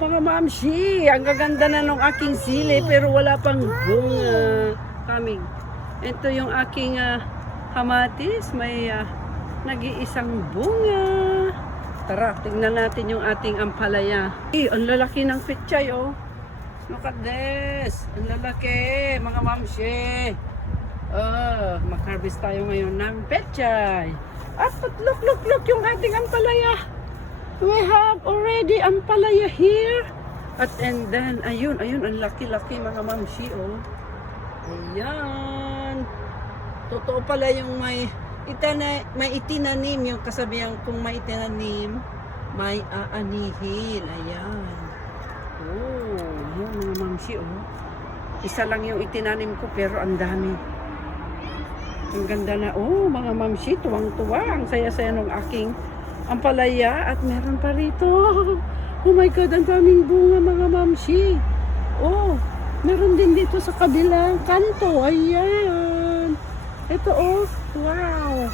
mga mamshi, ang gaganda na ng aking sili pero wala pang bunga. Coming. Ito yung aking kamatis, may nag-iisang bunga. Tara, tingnan natin yung ating ampalaya. Ang lalaki ng pechay, oh. Look at this. Ang lalaki, mga mamshi. Mag-harvest tayo ngayon ng pechay. At look, yung ating ampalaya. We have already ampalaya here. And then, ayun, ang laki-laki mga mamshi, oh. Ayan. Totoo pala yung may itinanim, yung kasabihan kung may itinanim, may aanihin. Ayan. Oh, yun mga mamshi, oh. Isa lang yung itinanim ko pero ang dami. Ang ganda na, oh, mga mamshi, tuwang-tuwa. Ang saya-saya ng aking ampalaya at meron pa rito. Oh my God, ang daming bunga mga mamshi. Oh, meron din dito sa kabilang kanto. Ayan. Ito, oh, wow.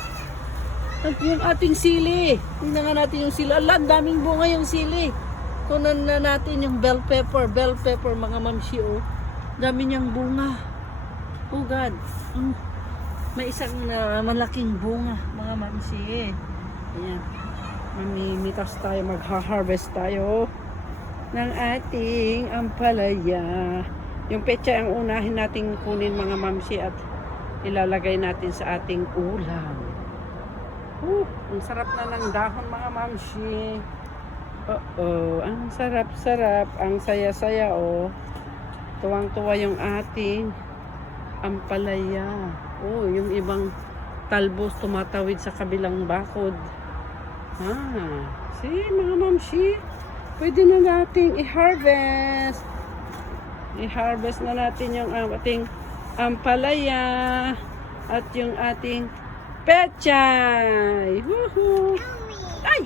At yung ating sili. Tingnan nga natin yung sili. Ala, ang daming bunga yung sili. Kunan na natin yung bell pepper mga mamshi, oh. Dami niyang bunga. Oh God. May isang malaking bunga mga mamshi. Ayan. Mamimitas tayo, magha-harvest tayo ng ating ampalaya. Yung pecha ang unahin nating kunin mga mamshi at ilalagay natin sa ating ulam. Ang sarap na ng dahon mga mamshi. Ang sarap-sarap, ang saya-saya, oh. Tuwang-tuwa yung ating ampalaya. Oh, yung ibang talbos tumatawid sa kabilang bakod. See, mga mamshi, pwede na natin i-harvest. I-harvest na natin yung ating ampalaya at yung ating pechay. Woohoo!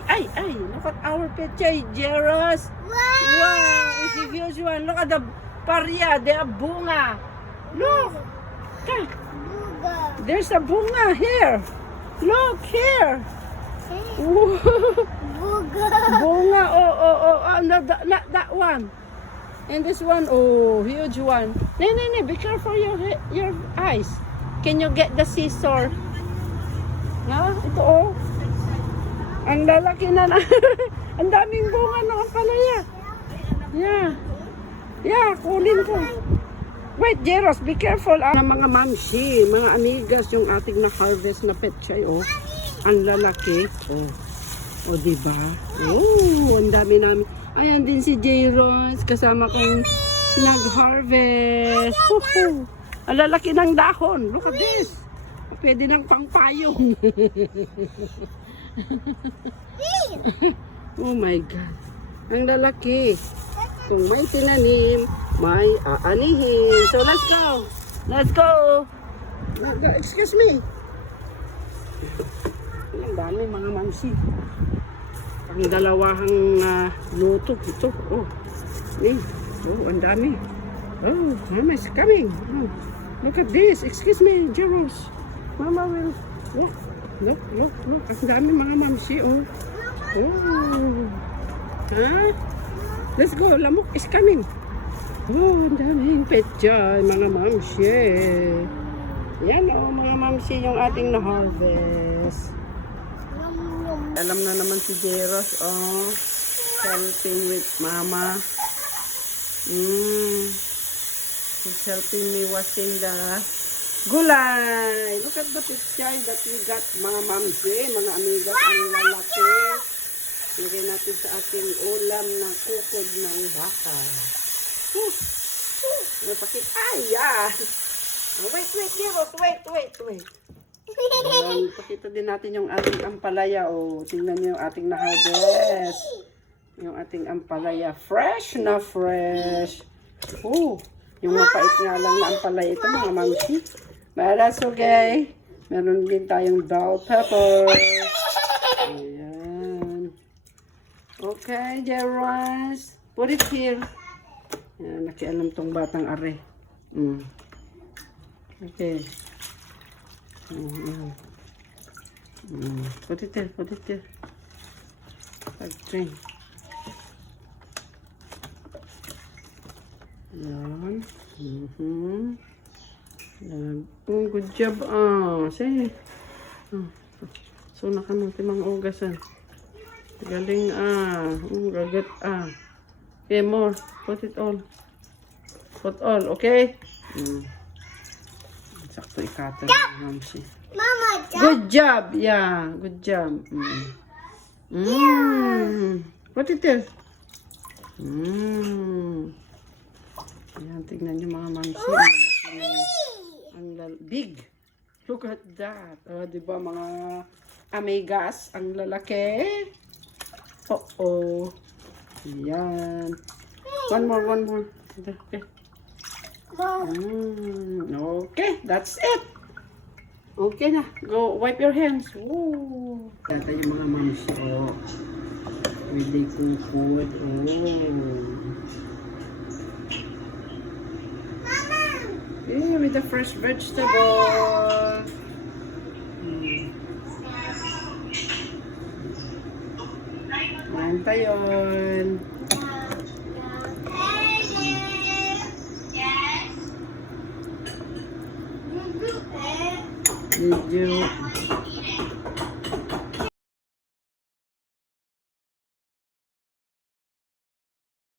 Ay! Look at our pechay, Jeros. Wow! It's a huge one. Look at the parya, the bunga. Look! There's a bunga here. Look here. Bunga, not that one. And this one, oh, huge one. Nee, be careful your eyes. Can you get the scissor? Ito, oh. Ang lalaki na. Ang daming bunga ng ampalaya. Yeah, kunin ko. Wait, Jeros, be careful. Mga mamshi, mga amigas, yung ating na-harvest na pechay, oh. Ang lalaki. Oh, diba? Oh, ang dami namin. Ayan din si Jeros, kasama kong nag-harvest. Ang lalaki ng dahon. Look at this. Pwede ng pangpayong. Oh my God. Ang lalaki. Kung may tinanim, may aanihin. So, let's go. Let's go. Excuse me. Ang dami mga mamsi. Ang dalawahang luto. Ito. Oh, ang dami. Oh, Mama is coming. Oh, look at this. Excuse me, Jeros. Mama will. Look. Ang dami mga mamsi. Oh. Let's go. Lamok is coming. Oh, ang daming pechay, mga mamsi. Yan, oh, mga mamsi, yung ating na-harvest. Alam na naman si Jeros, oh. Helping with Mama. He's helping me washing the gulay. Look at the pechay that we got, mga mamsi, mga amigas, ang lalaki. Lagay natin sa ating ulam na kukod ng baka. Napakit. Wait, Jeros. Wait. Pakita din natin yung ating ampalaya. Oh, tingnan niyo yung ating na-harvest. Yung ating ampalaya. Fresh na fresh. Yung mapait nga lang na ampalaya ito, mga mamsi. Para sugay. Meron din tayong bell pepper. Ayan. Okay, Jeros. Put it here. Ayan, nakialam tong batang are. Okay. Put it there. Pag-train. Yan. Yan. Oh, good job. Sige. So, nakanuti mga ugasan. Galing gagat Okay, more. Put it all. Put all, okay? Sakto ikata ng mamsi. Mama, Good job! Yeah, good job. Put it there. Ayan, tignan nyo mga mamsi. Big. Look at that. Diba mga amigas? Ang lalaki. Ayan. One more. Okay. Okay, that's it. Okay na. Go wipe your hands. Woo. Ito yung mga moms. With the food. Okay, with the fresh vegetable. Kain tayo. Did you